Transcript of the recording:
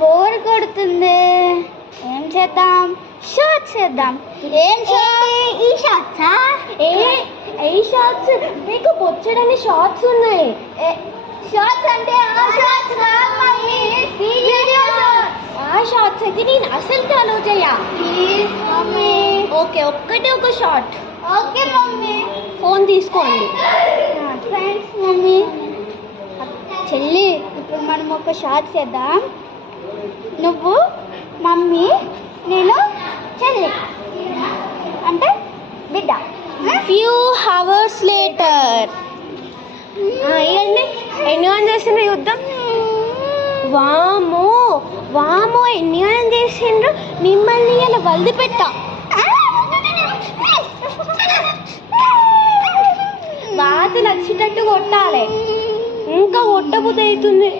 Bore కొడుతుంది. ఏం చేద్దాం? షార్ట్స్ చేద్దాం. ఏం ఈ షార్ట్సా? ఏ షార్ట్స్? మీకు బొచ్చడని షార్ట్స్ ఉన్నాయి. షార్ట్స్ అంటే ఆ షార్ట్స్ అయితే నేను అసలు ఫాలో చేయ. Please mummy. ఓకే, ఒక్కటే ఒక షార్ట్. Okay mummy. ఫోన్ తీసుకోండి. Thanks mummy. చెల్లి, ఇప్పుడు మనం ఒక షార్ట్ చేద్దాం. నువ్వు మమ్మీ, నేను చెల్లి అంటే బిడ్డ. Few hours later. ఇవన్నీ ఎన్ని గంటలు చేసిండ్రు యుద్ధం? వామో వామో, ఎన్ని గంటలు చేసిండ్రు? మిమ్మల్ని ఇలా వదిలిపెట్ట. బాతులు వచ్చేటట్టు కొట్టాలి. ఇంకా కొట్టబుద్ధి అవుతుంది.